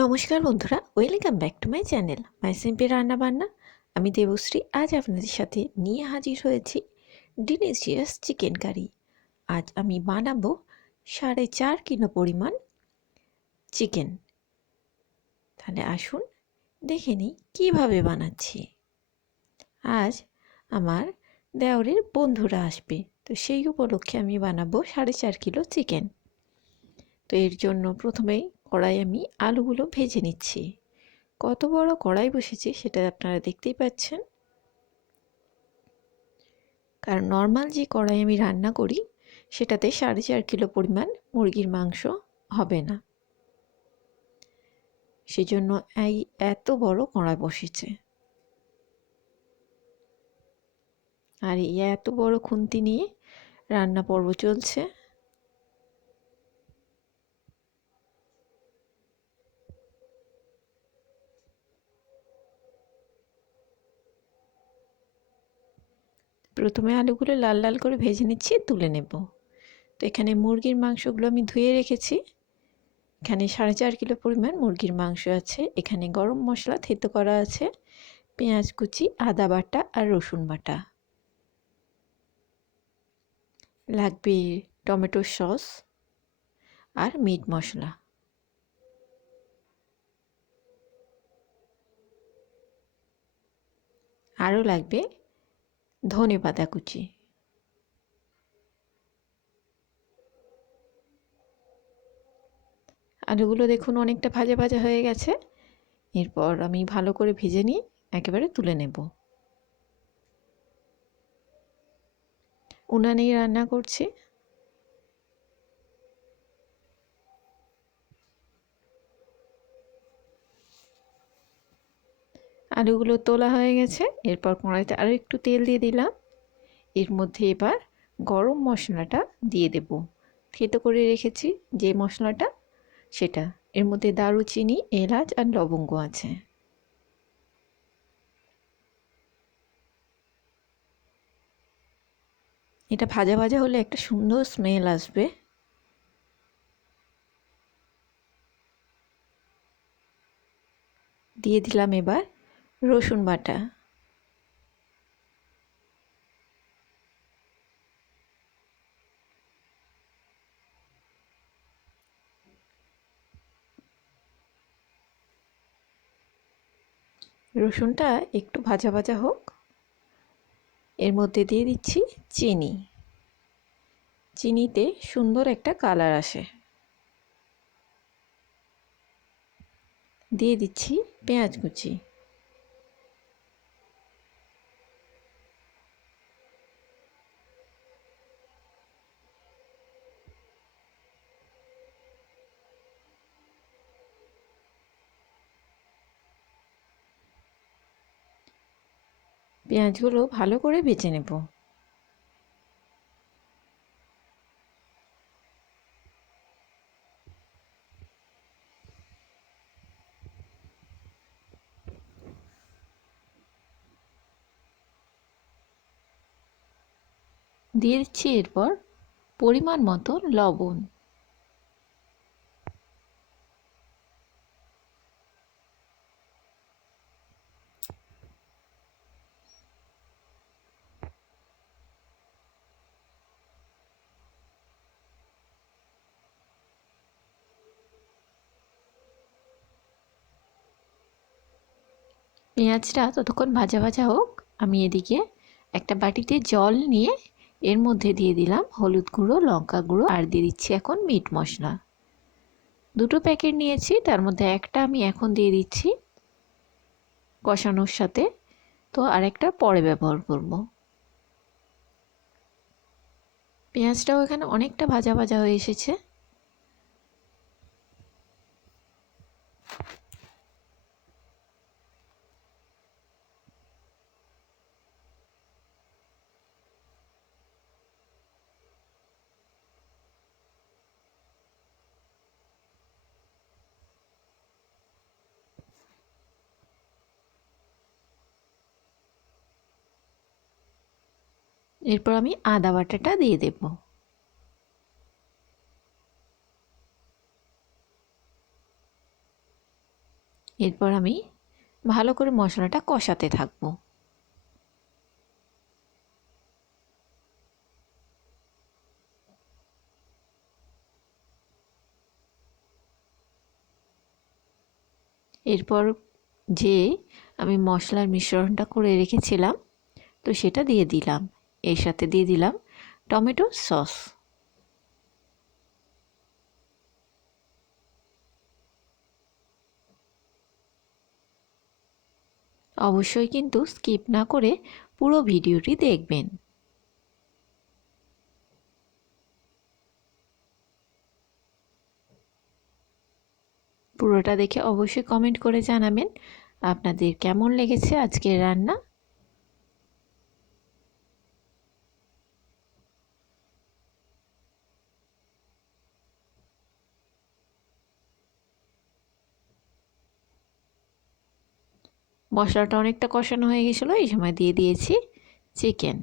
নমস্কার বন্ধুরা, welcome back to my channel my simple রান্না বান্না। আমি দেবশ্রী। আজ আপনাদের সাথে নিয়ে হাজির হয়েছি ডিলিশিয়াস চিকেন কারি। আজ আমি বানাবো 4.5 কিলো পরিমাণ চিকেন। তাহলে আসুন দেখে নিই কীভাবে বানাচ্ছি। আজ আমার দেওরের বন্ধুরা আসবে, তো সেই উপলক্ষে আমি বানাবো 4.5 কিলো চিকেন। তো এর জন্য প্রথমেই কড়াই আমি আলুগুলো ভেজে নিচ্ছি। কত বড় কড়াই বসেছি সেটা আপনারা দেখতেই পাচ্ছেন, কারণ নর্মাল যে কড়াই আমি রান্না করি সেটাতে 4.5 কিলো পরিমাণ মুরগির মাংস হবে না, সেজন্য এই এত বড় কড়াই বসেছে। আর এই এত বড় খুন্তি নিয়ে রান্না পর্ব চলছে। প্রথমে আলুগুলো লাল লাল করে ভেজে নিচ্ছি, তুলে নেব। তো এখানে মুরগির মাংসগুলো আমি ধুয়ে রেখেছি। এখানে 4.5 কিলো পরিমাণ মুরগির মাংস আছে। এখানে গরম মশলা থেতো করা আছে, পেঁয়াজ কুচি, আদা বাটা আর রসুন বাটা। লাগবে টমেটো সস আর মিট মশলা। আরও লাগবে ধনে পাতা কুচি। আলুগুলো দেখুন অনেকটা ভাজা ভাজা হয়ে গেছে। এরপর আমি ভালো করে ভেজে নিয়ে একেবারে তুলে নেব। উনানেই রান্না করছি। আলুগুলো তোলা হয়ে গেছে। এরপর কড়াইতে আরও একটু তেল দিয়ে দিলাম। এর মধ্যে এবার গরম মশলাটা দিয়ে দেব, থেতো করে রেখেছি যে মশলাটা সেটা। এর মধ্যে দারুচিনি, এলাচ আর লবঙ্গ আছে। এটা ভাজা ভাজা হলে একটা সুন্দর স্মেল আসবে। দিয়ে দিলাম এবার রসুন বাটা। রসুনটা একটু ভাজা ভাজা হোক। এর মধ্যে দিয়ে দিচ্ছি চিনি। চিনিতে সুন্দর একটা কালার আসে। দিয়ে দিচ্ছি পেঁয়াজ কুচি। পেঁয়াজগুলো ভালো করে ভেজে নেব। দিয়ে দিচ্ছি এরপর পরিমাণ মতো লবণ। পেঁয়াজটা ততক্ষণ ভাজা ভাজা হোক, আমি এদিকে একটা বাটিতে জল নিয়ে এর মধ্যে দিয়ে দিলাম হলুদ গুঁড়ো, লঙ্কা গুঁড়ো আর দিয়ে দিচ্ছি এখন মিট মশলা। দুটো প্যাকেট নিয়েছি, তার মধ্যে একটা আমি এখন দিয়ে দিচ্ছি কষানোর সাথে, তো আরেকটা পরে ব্যবহার করব। পেঁয়াজটাও এখানে অনেকটা ভাজা ভাজা হয়ে এসেছে। এরপর আমি আদা বাটাটা দিয়ে দেব। এরপর আমি ভালো করে মশলাটা কষাতে থাকবো। এরপর যে আমি মশলার মিশ্রণটা করে রেখেছিলাম তো সেটা দিয়ে দিলাম। এর সাথে দিয়ে দিলাম টমেটো সস। অবশ্যই কিন্তু স্কিপ না করে পুরো ভিডিওটি দেখবেন। পুরোটা দেখে অবশ্যই কমেন্ট করে জানাবেন আপনাদের কেমন লেগেছে আজকের রান্না। মশলাটা অনেকটা কষানো হয়ে গেছিলো, এই সময় দিয়ে দিয়েছি চিকেন।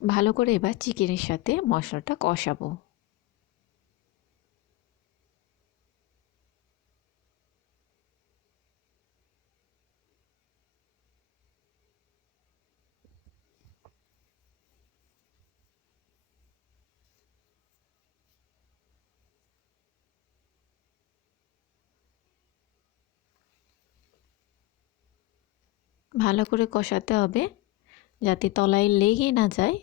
ভালো করে এবার চিকেনের সাথে মশলাটা কষাবো। ভালো করে কষাতে হবে যাতে তলায় লেগে না যায়।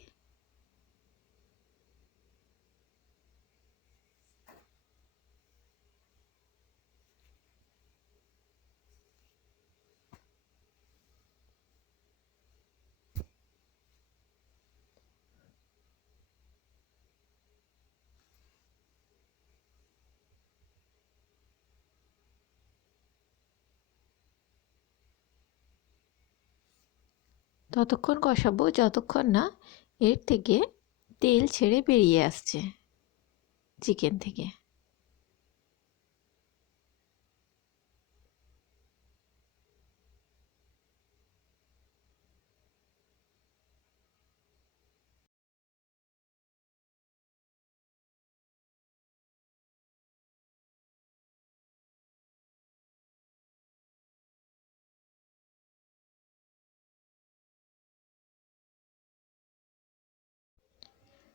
ততক্ষণ কষাবো যতক্ষণ না এর থেকে তেল ছেড়ে বেরিয়ে আসছে চিকেন থেকে।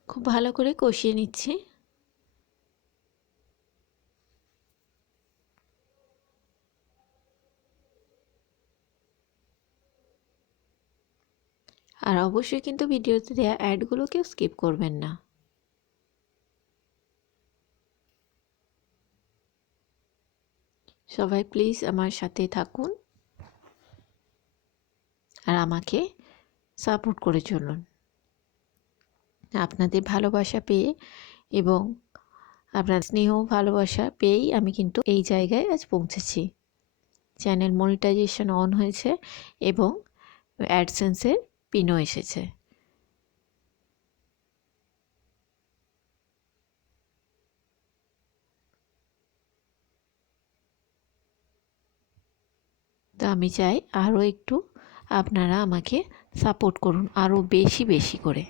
খুব ভালো করে কষিয়ে নিচ্ছি। আর অবশ্যই কিন্তু ভিডিওতে দেওয়া অ্যাডগুলোকেও স্কিপ করবেন না। সবাই প্লিজ আমার সাথে থাকুন আর আমাকে সাপোর্ট করে চলুন। আপনাদের ভালোবাসা পেয়ে এবং আপনার স্নেহ ভালোবাসা পেয়েই আমি কিন্তু এই জায়গায় আজ পৌঁছেছি। চ্যানেল মনিটাইজেশন অন হয়েছে এবং অ্যাডসেন্সের পিনও এসেছে। তো আমি চাই আরও একটু আপনারা আমাকে সাপোর্ট করুন আরও বেশি বেশি করে।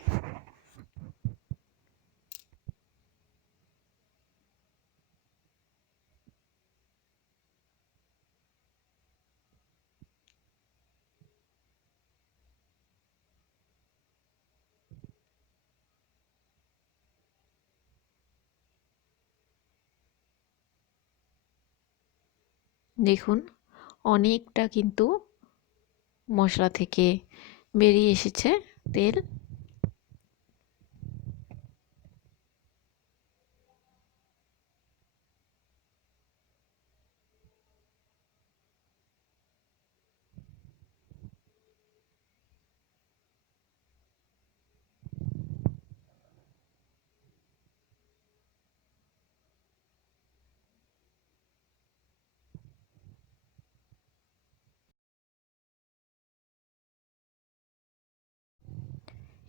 দেখুন অনেকটা কিন্তু মশলা থেকে বেরিয়ে এসেছে তেল।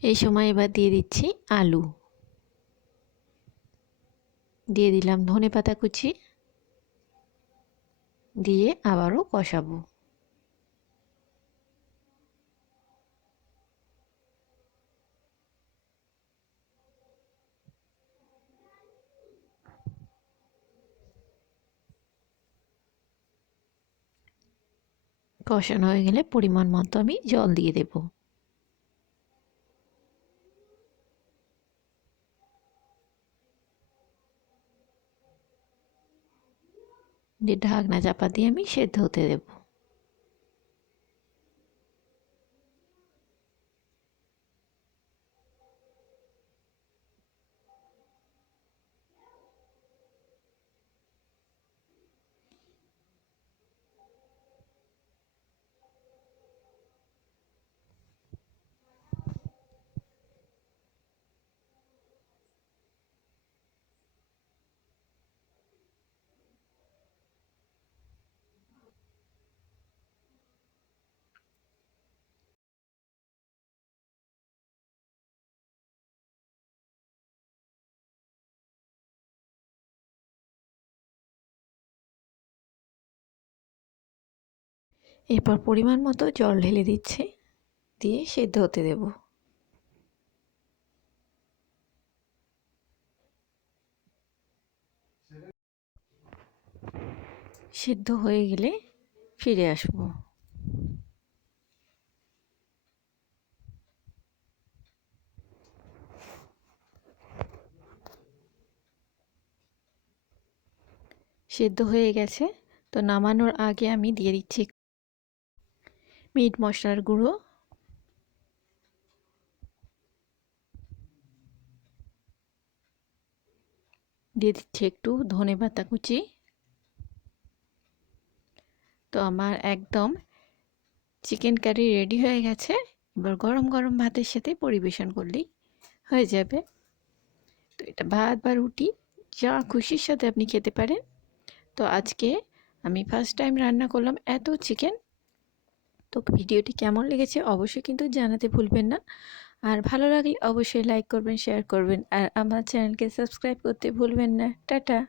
এই সময় এবার দিয়ে দিচ্ছি আলু, দিয়ে দিলাম ধনেপাতা কুচি, দিয়ে আবারও কষাবো। কষানো হয়ে গেলে পরিমাণ মতো আমি জল দিয়ে দেব। দিয়ে ঢাকনা চাপা দিয়ে আমি সেদ্ধ হতে দেব। এরপর পরিমাণ মতো জল ঢেলে দিচ্ছি, দিয়ে সেদ্ধ হতে দেব। সেদ্ধ হয়ে গেলে ফিরে আসব। সেদ্ধ হয়ে গেছে, তো নামানোর আগে আমি দিয়ে দিচ্ছি মিট মশলার গুঁড়ো, দিয়ে দিচ্ছি একটু ধনেপাতা কুচি। তো আমার একদম চিকেন কারি রেডি হয়ে গেছে। এবার গরম গরম ভাতের সাথে পরিবেশন করলেই হয়ে যাবে। তো এটা ভাত বা রুটি যা খুশির সাথে আপনি খেতে পারেন। তো আজকে আমি ফার্স্ট টাইম রান্না করলাম এত চিকেন। তো ভিডিওটি কেমন লেগেছে অবশ্যই কিন্তু জানাতে ভুলবেন না। আর ভালো লাগলে অবশ্যই লাইক করবেন, শেয়ার করবেন, আর আমার চ্যানেলকে সাবস্ক্রাইব করতে ভুলবেন না। টাটা।